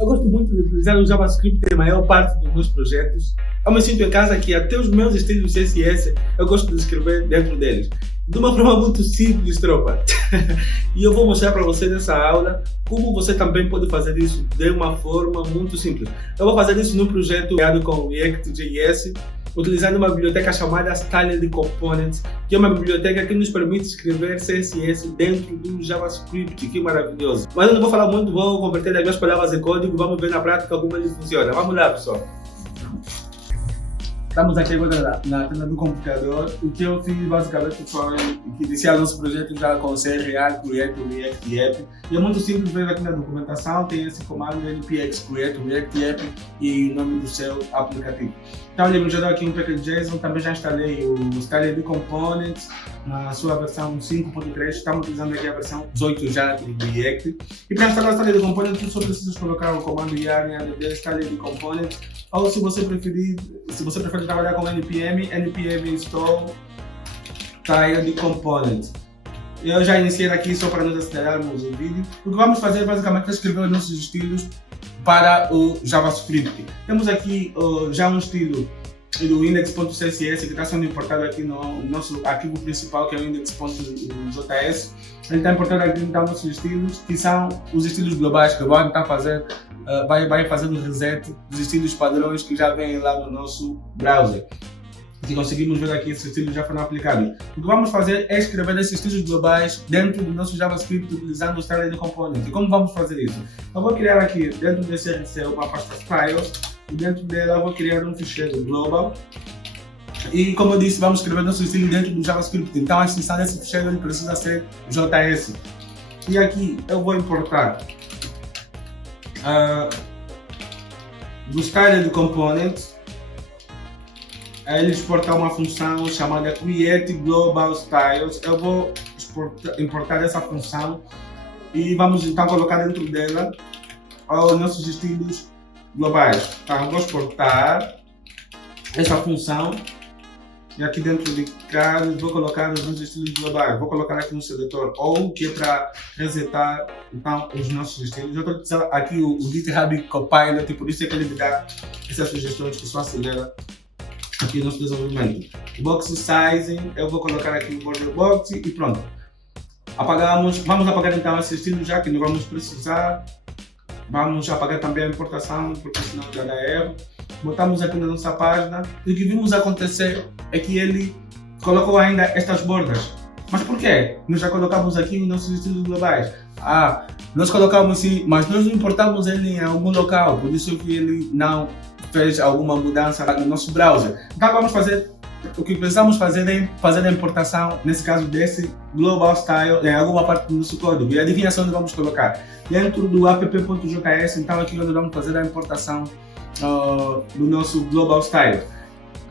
Eu gosto muito de utilizar o JavaScript em maior parte dos meus projetos. Eu me sinto em casa que até os meus estilos CSS eu gosto de escrever dentro deles. De uma forma muito simples, tropa. E eu vou mostrar para você nessa aula como você também pode fazer isso de uma forma muito simples. Eu vou fazer isso num projeto criado com React.js, utilizando uma biblioteca chamada Styled Components, que é uma biblioteca que nos permite escrever CSS dentro do JavaScript, que maravilhoso. Mas eu não vou falar muito, vou converter as minhas palavras em código, vamos ver na prática como ele funciona. Vamos lá, pessoal. Estamos aqui agora na tela do computador. O que eu fiz basicamente foi iniciar o nosso projeto já com React App. E é muito simples ver aqui na documentação, tem esse comando npx create React App e o nome do seu aplicativo. Então ele me gerou aqui um package.json, também já instalei o Styled Components na sua versão 5.3, estamos utilizando aqui a versão 18 já do React. E para instalar o Styled Components, você só precisa colocar o comando yarn add Styled Components, ou se você preferir trabalhar com npm install Styled Components. Eu já iniciei aqui só para nos acelerarmos o vídeo. O que vamos fazer basicamente é escrever os nossos estilos para o JavaScript. Temos aqui já um estilo do index.css que está sendo importado aqui no nosso arquivo principal, que é o index.js. Ele está importando aqui então nossos estilos, que são os estilos globais que vão tentar fazer, vai fazer o reset dos estilos padrões que já vêm lá no nosso browser. Se conseguimos ver aqui, esses estilos já foram aplicados. O que vamos fazer é escrever esses estilos globais dentro do nosso JavaScript utilizando o Styled Component. E como vamos fazer isso? Eu vou criar aqui dentro desse RC uma pasta Styles e dentro dela eu vou criar um ficheiro global. E como eu disse, vamos escrever nosso estilo dentro do JavaScript. Então a extensão desse ficheiro ele precisa ser JS. E aqui eu vou importar do Styled Component. Ele exportar uma função chamada Create Global Styles. Eu vou importar essa função e vamos então colocar dentro dela os nossos estilos globais. Então, vou exportar essa função e aqui dentro de casa vou colocar os nossos estilos globais. Vou colocar aqui um seletor all, que é para resetar então, os nossos estilos. Eu estou utilizando aqui o GitHub Copilot, por isso é que ele me dá essas sugestões que só acelera aqui no nosso desenvolvimento. O box sizing, eu vou colocar aqui o border box e pronto. Vamos apagar então esse estilo já que não vamos precisar. Vamos apagar também a importação, porque senão já dá erro. Botamos aqui na nossa página e o que vimos acontecer é que ele colocou ainda estas bordas. Mas por quê? Nós já colocamos aqui os nossos estilos globais. Nós colocamos sim, mas nós não importamos ele em algum local, por isso que ele não fez alguma mudança no nosso browser. Então vamos fazer, o que precisamos fazer é fazer a importação, nesse caso desse global style, em alguma parte do nosso código. E adivinha onde vamos colocar? Dentro do app.js, então aqui onde vamos fazer a importação do nosso global style.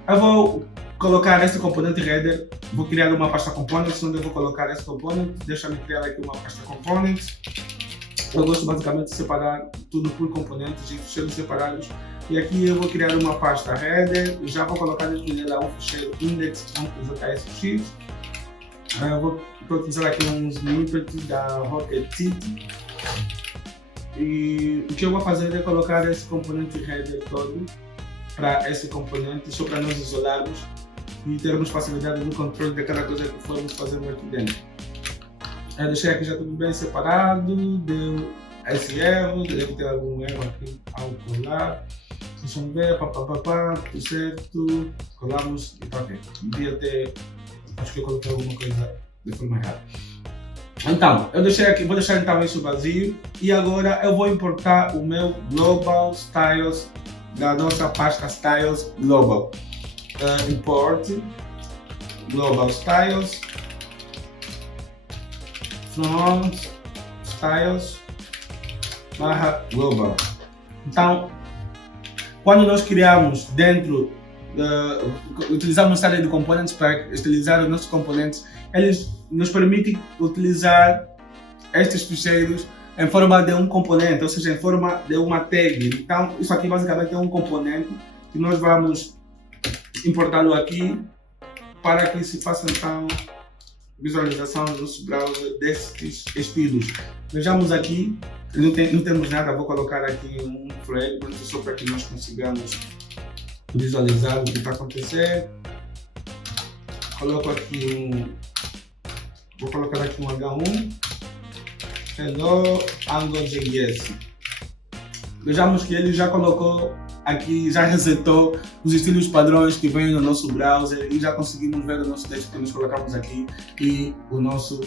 Eu vou colocar esse componente header, vou criar uma pasta components onde eu vou colocar esse component. Deixa-me criar aqui uma pasta components. Eu gosto basicamente de separar tudo por componentes e ficheiros separados. E aqui eu vou criar uma pasta header, já vou colocar dentro dela um ficheiro index.jsx. Eu vou utilizar aqui um snippet da Rocket City. E o que eu vou fazer é colocar esse componente header todo para esse componente, só para nós isolarmos e termos facilidade no controle de cada coisa que formos fazer aqui dentro. Eu deixei aqui já tudo bem separado, deu esse erro, deve ter algum erro aqui ao colar. Deixa eu ver, tudo certo, colamos e está ok. Devia ter, acho que eu coloquei alguma coisa de forma errada. Então, eu deixei aqui, vou deixar então isso vazio e agora eu vou importar o meu Global Styles da nossa pasta Styles Global. Import Global Styles from Styles /global. Então, quando nós criamos dentro, utilizamos a Styled Components para estilizar os nossos componentes, eles nos permitem utilizar estes ficheiros em forma de um componente, ou seja, em forma de uma tag. Então, isso aqui basicamente é um componente que nós vamos importá-lo aqui para que se faça então visualização no nosso browser destes estilos. Vejamos aqui, não temos nada, vou colocar aqui um fragment só para que nós consigamos visualizar o que está acontecendo. Vou colocar aqui um H1, hello AngularJS. Vejamos que ele já colocou aqui, já resetou os estilos padrões que vêm no nosso browser e já conseguimos ver o nosso texto que nós colocamos aqui e o nosso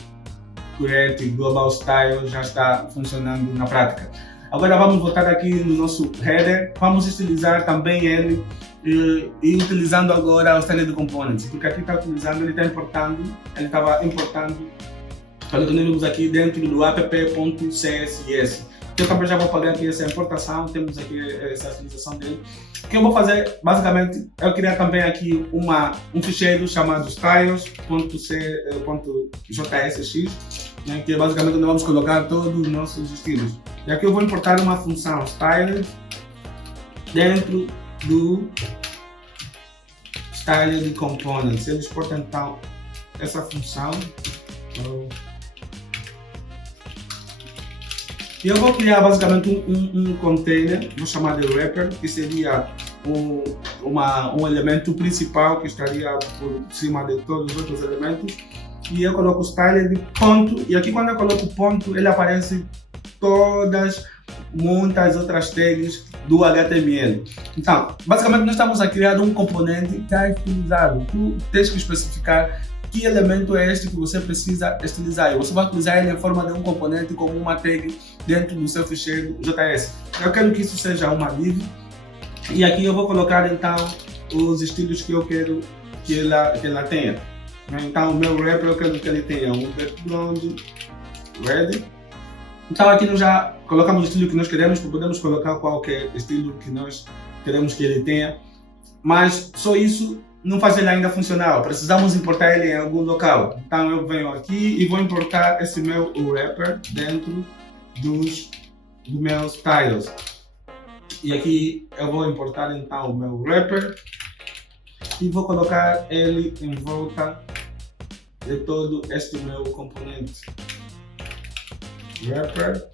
Create Global Style já está funcionando na prática. Agora vamos voltar aqui no nosso header, vamos estilizar também ele e utilizando agora o style de components, porque aqui está utilizando, ele estava importando, pelo que nós vimos aqui dentro do app.css. Eu também já vou fazer aqui essa importação, temos aqui essa utilização dele. O que eu vou fazer, basicamente, é criar também aqui um ficheiro chamado styles.jsx, né, que é basicamente onde vamos colocar todos os nossos estilos. E aqui eu vou importar uma função style dentro do style de components. Ele exporta então essa função. E eu vou criar basicamente um container, vou chamar de wrapper, que seria um elemento principal que estaria por cima de todos os outros elementos. E eu coloco o style de ponto, e aqui quando eu coloco ponto, ele aparece muitas outras tags do HTML. Então, basicamente nós estamos a criar um componente já estilizado. Tu tens que especificar que elemento é este que você precisa estilizar. E você vai utilizar ele em forma de um componente como uma tag dentro do seu ficheiro JS. Eu quero que isso seja uma div. E aqui eu vou colocar então os estilos que eu quero que ela tenha. Então o meu wrapper eu quero que ele tenha um background ready. Então aqui nós já colocamos o estilo que nós queremos, podemos colocar qualquer estilo que nós queremos que ele tenha. Mas só isso não faz ele ainda funcionar, precisamos importar ele em algum local. Então eu venho aqui e vou importar esse meu wrapper dentro dos meus styles. E aqui eu vou importar então o meu wrapper e vou colocar ele em volta de todo este meu componente. Wrapper.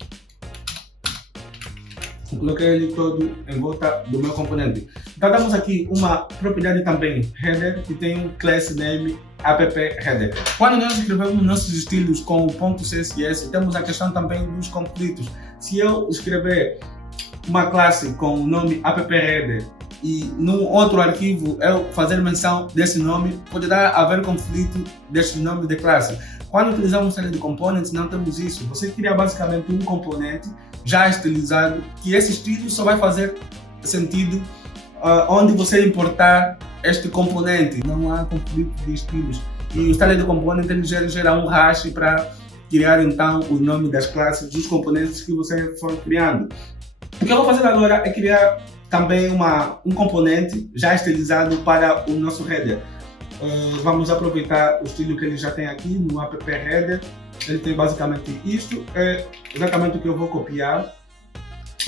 Coloquei ele todo em volta do meu componente. Então temos aqui uma propriedade também, header, que tem um class name app_header. Quando nós escrevemos nossos estilos com o .css, temos a questão também dos conflitos. Se eu escrever uma classe com o nome app_header e num outro arquivo eu fazer menção desse nome, poderá haver conflito deste nome de classe. Quando utilizamos série de components, não temos isso. Você cria basicamente um componente já estilizado, que esse estilo só vai fazer sentido onde você importar este componente. Não há conflito de estilos. E o style de component ele gera um hash para criar então o nome das classes dos componentes que você for criando. O que eu vou fazer agora é criar também um componente já estilizado para o nosso header. Vamos aproveitar o estilo que ele já tem aqui no app_header. Ele tem basicamente isto, é exatamente o que eu vou copiar.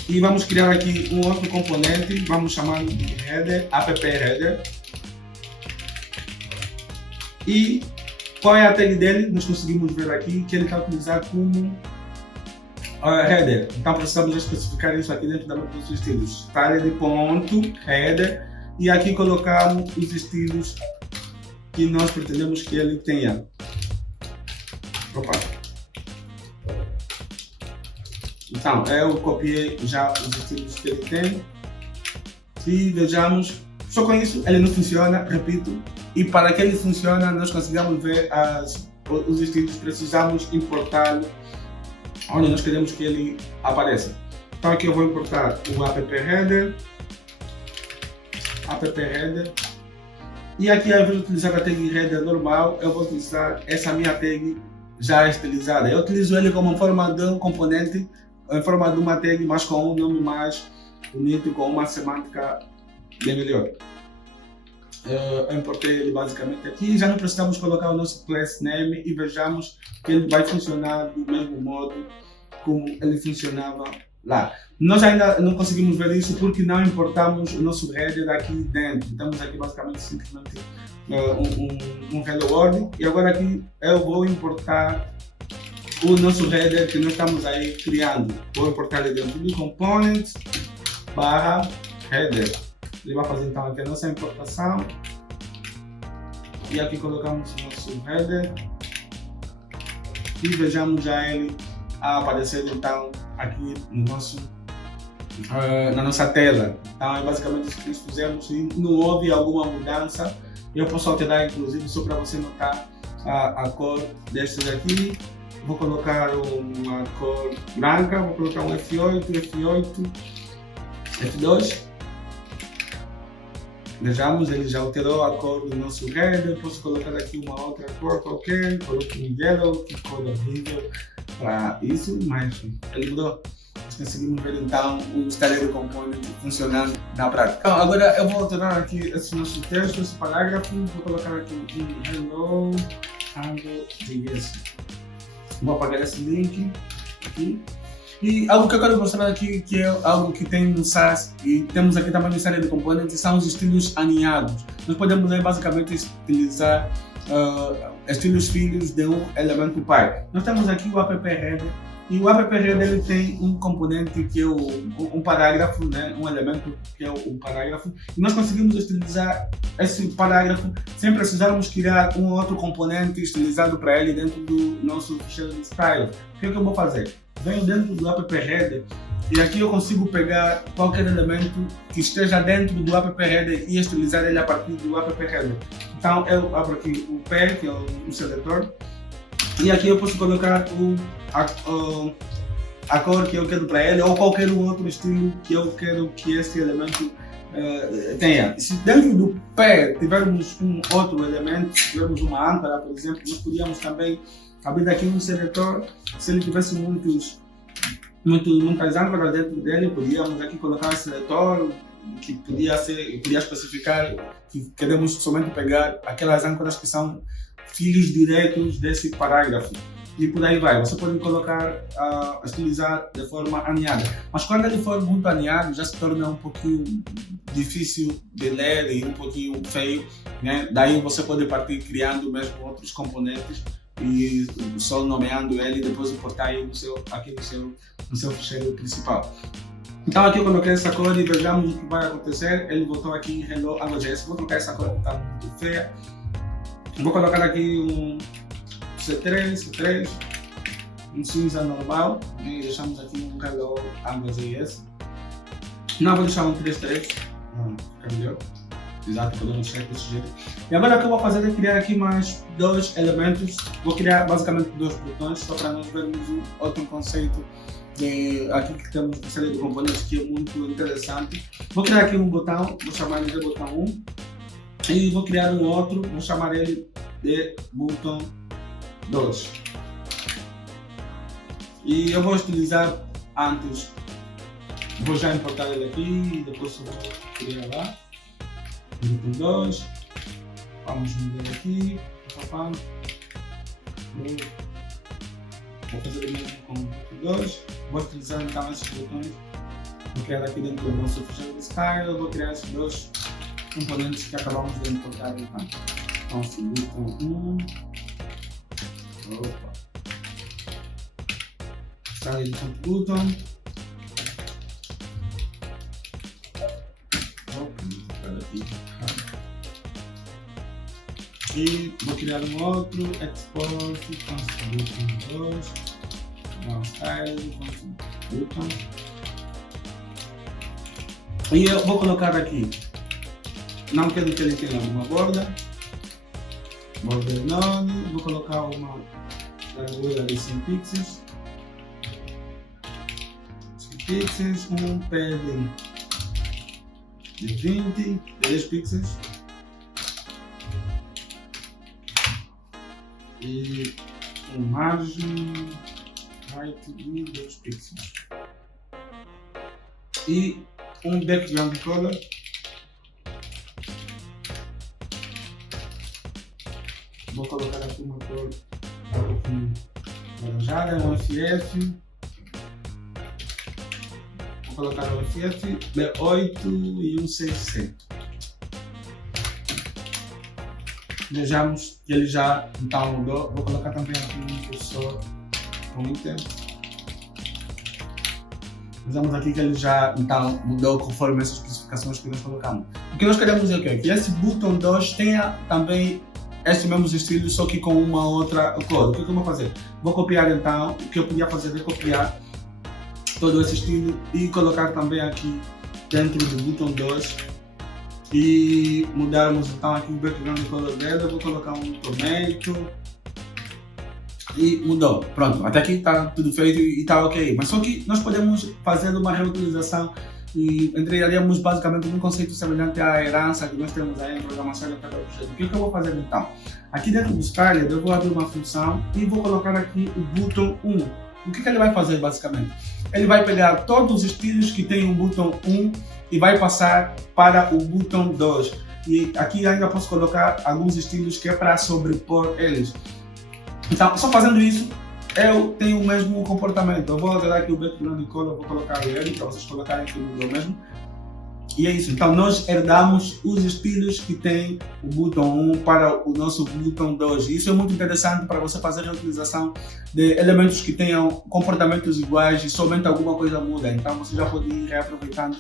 E vamos criar aqui um outro componente, vamos chamar de header, app_header. E qual é a tag dele? Nós conseguimos ver aqui que ele está utilizado como header. Então precisamos especificar isso aqui dentro dos estilos. Style de ponto, header. E aqui colocamos os estilos que nós pretendemos que ele tenha. Opa. Então, eu copiei já os estilos que ele tem. E vejamos, só com isso ele não funciona, repito. E para que ele funcione, nós conseguimos ver os estilos, precisamos importá-lo onde nós queremos que ele apareça. Então aqui eu vou importar o app_header. E aqui, ao invés de utilizar a tag header normal, eu vou utilizar essa minha tag já estilizada. Eu utilizo ele como forma de um componente, em forma de uma tag, mas com um nome mais bonito, com uma semântica bem melhor. Eu importei ele basicamente aqui. Já não precisamos colocar o nosso class name e vejamos que ele vai funcionar do mesmo modo como ele funcionava lá. Nós ainda não conseguimos ver isso porque não importamos o nosso header aqui dentro. Temos aqui basicamente simplesmente um Hello World, e agora aqui eu vou importar o nosso header que nós estamos aí criando. Vou importar ele dentro do component barra header. Ele vai fazer então aqui a nossa importação e aqui colocamos o nosso header e vejamos já ele a aparecer então aqui no nosso na nossa tela. Então é basicamente isso que nós fizemos e não houve alguma mudança. Eu posso alterar inclusive só para você notar a cor destes aqui. Vou colocar uma cor branca, vou colocar um F8, F8, F2. Vejamos, ele já alterou a cor do nosso header. Posso colocar aqui uma outra cor qualquer, coloco um yellow, que cor horrível para isso, mas ele mudou. Nós conseguimos ver então o Style Component funcionando na prática. Então, agora eu vou alterar aqui esse nosso texto, esse parágrafo, vou colocar aqui um hello AngularJS. Vou apagar esse link aqui. E algo que eu quero mostrar aqui, que é algo que tem no SAS e temos aqui também no Style Components, são os estilos aninhados. Nós podemos basicamente utilizar estilos filhos de um elemento pai. Nós temos aqui o app header, e o app header ele tem um componente que é um parágrafo, né? Um elemento que é o parágrafo, e nós conseguimos utilizar esse parágrafo sem precisarmos criar um outro componente estilizado para ele dentro do nosso ficheiro de style. O que é que eu vou fazer? Venho dentro do app header e aqui eu consigo pegar qualquer elemento que esteja dentro do app header e estilizar ele a partir do app header. Então eu abro aqui o P, que é o seletor, e aqui eu posso colocar a cor que eu quero para ele ou qualquer outro estilo que eu quero que esse elemento tenha. Se dentro do P tivermos um outro elemento, tivermos uma âncora, por exemplo, nós podíamos também abrir aqui um seletor. Se ele tivesse muitas âncoras dentro dele, podíamos aqui colocar um seletor que podia especificar que queremos somente pegar aquelas âncoras que são filhos diretos desse parágrafo. E por aí vai. Você pode colocar, estilizar de forma aninhada. Mas quando ele for muito aninhado, já se torna um pouquinho difícil de ler e um pouquinho feio, né? Daí você pode partir criando mesmo outros componentes e só nomeando ele e depois importar ele no seu ficheiro principal. Então aqui eu coloquei essa cor e vejamos o que vai acontecer. Ele botou aqui Hello AngularJS. Vou colocar essa cor que está muito feia. Vou colocar aqui um C3, um cinza normal, e deixamos aqui um Hello AngularJS. Não, vou deixar um 3.3, fica melhor. Exato, podemos deixar desse jeito. E agora o que eu vou fazer é criar aqui mais dois elementos. Vou criar basicamente dois botões, só para nós vermos um outro conceito aqui que temos uma série de componentes que é muito interessante. Vou criar aqui um botão, vou chamar ele de botão 1. E vou criar um outro, vou chamar ele de botão 2. E eu vou utilizar antes, vou já importar ele aqui e depois eu vou criar lá. Botão 2, vamos mudar aqui, vou fazer o mesmo com o botão 2, vou utilizar então esses botões, vou criar aqui dentro do nosso ficheiro de style, vou criar esses dois componentes que acabamos de importar então. Então, botão 1, opa, style botão, e vou criar um outro export botão 2, style botão, e eu vou colocar aqui, não quero que ele tenha uma border none, vou colocar uma largura de 100 pixels, um padding de 10 pixels e um margem height de 2 pixels e um background color vou colocar aqui uma cor laranjada, um FF, vou colocar o FF, B8 e um CC. Vejamos que ele já então mudou. Vou colocar também aqui um cursor pointer. Vejamos aqui que ele já então mudou conforme essas especificações que nós colocamos. O que nós queremos é o quê? Que esse botão 2 tenha também estes mesmos estilos, só que com uma outra cor. O que eu vou fazer? Vou copiar então, o que eu podia fazer é copiar todo esse estilo e colocar também aqui dentro do botão 2 e mudarmos então aqui o background color dele. Eu vou colocar um tomato e mudou. Pronto, até aqui está tudo feito e está ok. Mas só que nós podemos fazer uma reutilização e entraríamos basicamente num conceito semelhante à herança que nós temos aí em programação de cada projeto. O que eu vou fazer então? Aqui dentro do Skyler eu vou abrir uma função e vou colocar aqui o botão 1. O que ele vai fazer basicamente? Ele vai pegar todos os estilos que tem o botão 1 e vai passar para o botão 2. E aqui ainda posso colocar alguns estilos que é para sobrepor eles. Então, só fazendo isso, eu tenho o mesmo comportamento. Eu vou alterar aqui o background color, vou colocar ele para vocês colocarem aqui o mesmo. E é isso. Então, nós herdamos os estilos que tem o botão 1 para o nosso botão 2. E isso é muito interessante para você fazer a utilização de elementos que tenham comportamentos iguais e somente alguma coisa muda. Então, você já pode ir reaproveitando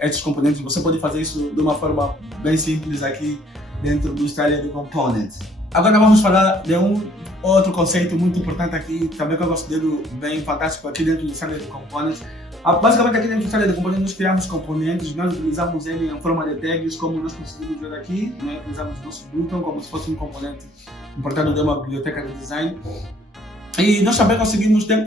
esses componentes. Você pode fazer isso de uma forma bem simples aqui dentro do Style de Components. Agora vamos falar de um outro conceito muito importante aqui, também que eu considero bem fantástico aqui dentro do Style de Components. Basicamente aqui dentro do Style de Components nós criamos componentes, nós utilizamos ele em forma de tags, como nós conseguimos ver aqui, né? Utilizamos nosso botão como se fosse um componente importado de uma biblioteca de design. E nós também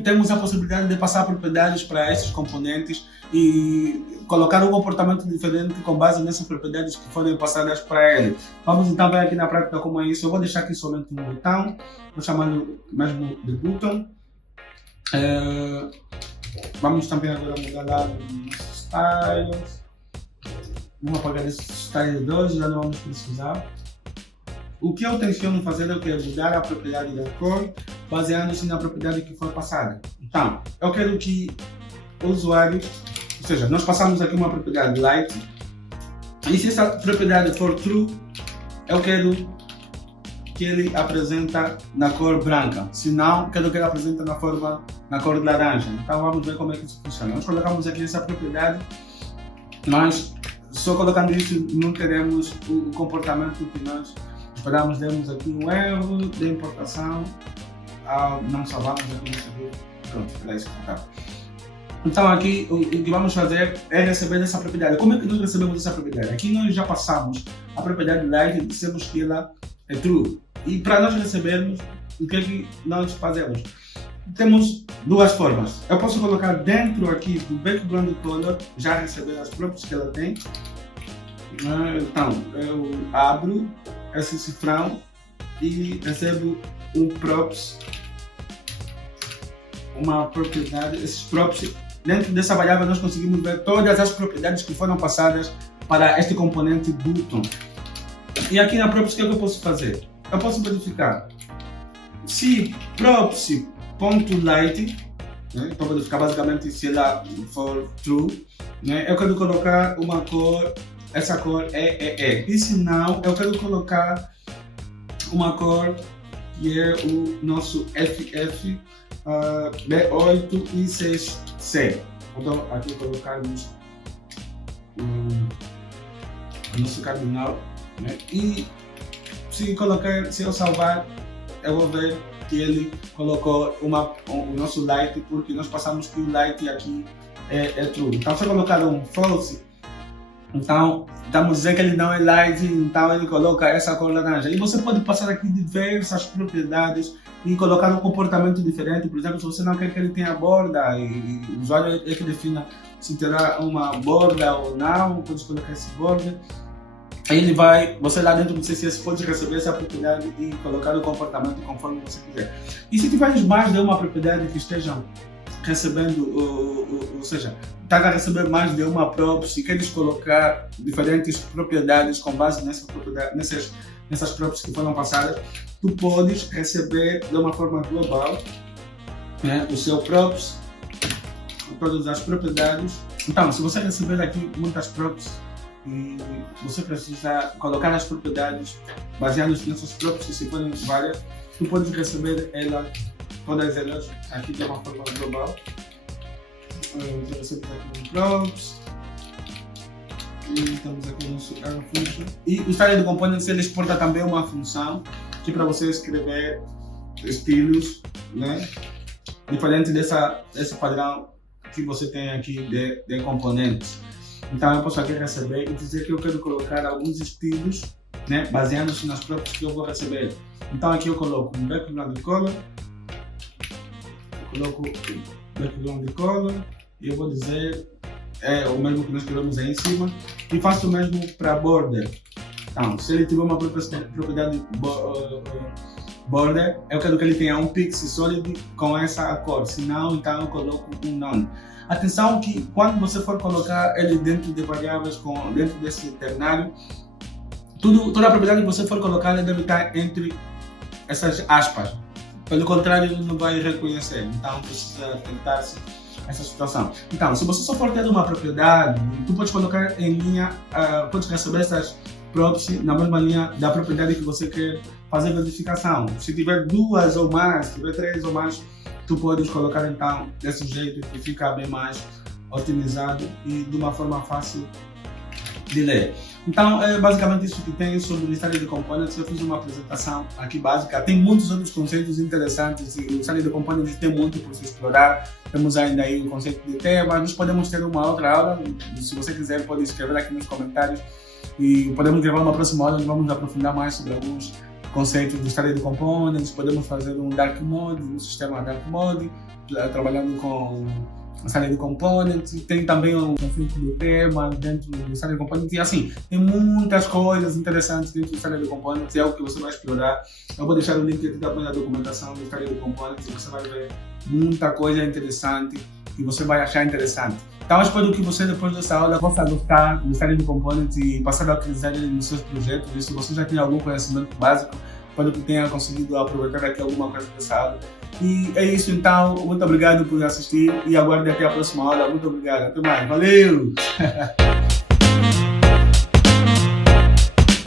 temos a possibilidade de passar propriedades para esses componentes e colocar um comportamento diferente com base nessas propriedades que forem passadas para ele. Vamos então ver aqui na prática como é isso. Eu vou deixar aqui somente um botão, vou chamando mesmo de botão. Vamos também agora mudar lá nos styles. Vamos apagar esse style 2, já não vamos precisar. O que eu tenciono fazer é mudar a propriedade da cor, baseando-se na propriedade que for passada. Então, eu quero que o usuário, ou seja, nós passamos aqui uma propriedade light, e se essa propriedade for true, eu quero que ele apresenta na cor branca. Se não, quero que ele apresente na cor laranja. Então vamos ver como é que isso funciona. Nós colocamos aqui essa propriedade, mas só colocando isso não teremos o comportamento que nós esperamos. Demos aqui um erro de importação, não salvamos aqui no seguro. Pronto, era isso que faltava. Então aqui o que vamos fazer é receber essa propriedade. Como é que nós recebemos essa propriedade? Aqui nós já passamos a propriedade light e dissemos que ela é true. E para nós recebermos, o que é que nós fazemos? Temos duas formas. Eu posso colocar dentro aqui do background color, já receber as props que ela tem. Então eu abro esse cifrão e recebo um props, uma propriedade. Esses props, dentro dessa variável nós conseguimos ver todas as propriedades que foram passadas para este componente bottom. E aqui na props o que eu posso fazer? Eu posso verificar se props.light, né, para verificar basicamente se ela for true, né, eu quero colocar uma cor, essa cor é. E se não, eu quero colocar uma cor que é o nosso FF B8 e 6C. Então aqui colocamos o nosso cardinal, né? E se eu salvar, eu vou ver que ele colocou o nosso light, porque nós passamos que o light aqui é true. Então se eu colocar um false, então estamos dizendo que ele não é light, então ele coloca essa cor laranja. E você pode passar aqui diversas propriedades e colocar um comportamento diferente. Por exemplo, se você não quer que ele tenha borda, e o usuário é que defina se terá uma borda ou não, pode colocar esse borda. Aí você lá dentro do CSS pode receber essa propriedade e colocar o comportamento conforme você quiser. E se tiveres mais de uma propriedade que estejam recebendo, ou seja, está a receber mais de uma prop, se queres colocar diferentes propriedades com base nessas props que foram passadas, tu podes receber de uma forma global, né, o seu props, todas as propriedades Então, se você receber aqui muitas props, e você precisa colocar as propriedades baseadas nessas props, se forem várias, tu podes receber todas elas aqui de uma forma global. Então, você tem aqui um props, e estamos aqui no nosso arrow function. E o style de components ele exporta também uma função que para você escrever estilos, né? Diferente desse padrão que você tem aqui de componentes. Então eu posso aqui receber e dizer que eu quero colocar alguns estilos, né, baseando-se nas props que eu vou receber. Então aqui eu coloco um background color, e eu vou dizer o mesmo que nós escrevemos aí em cima, e faço o mesmo para border. Então, se ele tiver uma propriedade border, eu quero que ele tenha um pixel solid com essa cor, se não, então eu coloco um none. Atenção que quando você for colocar ele dentro de variáveis, dentro desse ternário, toda a propriedade que você for colocar ele deve estar entre essas aspas. Pelo contrário, ele não vai reconhecer, então precisa tentar-se essa situação. Então, se você só for ter uma propriedade, tu podes colocar em linha, podes receber essas props na mesma linha da propriedade que você quer fazer verificação. Se tiver duas ou mais, se tiver três ou mais, tu podes colocar então desse jeito que fica bem mais otimizado e de uma forma fácil de ler. Então é basicamente isso que tem sobre o style de components. Eu fiz uma apresentação aqui básica, tem muitos outros conceitos interessantes e o style de components tem muito por se explorar. Temos ainda aí o conceito de tema, nós podemos ter uma outra aula, se você quiser pode escrever aqui nos comentários e podemos gravar uma próxima aula onde vamos aprofundar mais sobre alguns conceitos do style de components. Podemos fazer um dark mode, um sistema dark mode, trabalhando com a style de components. Tem também um conflito de tema dentro do style de components e assim, tem muitas coisas interessantes dentro do style de components, é algo que você vai explorar. Eu vou deixar o link aqui também na documentação do style de components e você vai ver muita coisa interessante que você vai achar interessante. Então eu espero que você depois dessa aula possa gostar do style de components e passar a utilizar ele nos seus projetos. E se você já tem algum conhecimento básico, espero que tenha conseguido aproveitar aqui alguma coisa dessa aula. E é isso então, muito obrigado por assistir e aguarde até a próxima aula. Muito obrigado, até mais, valeu!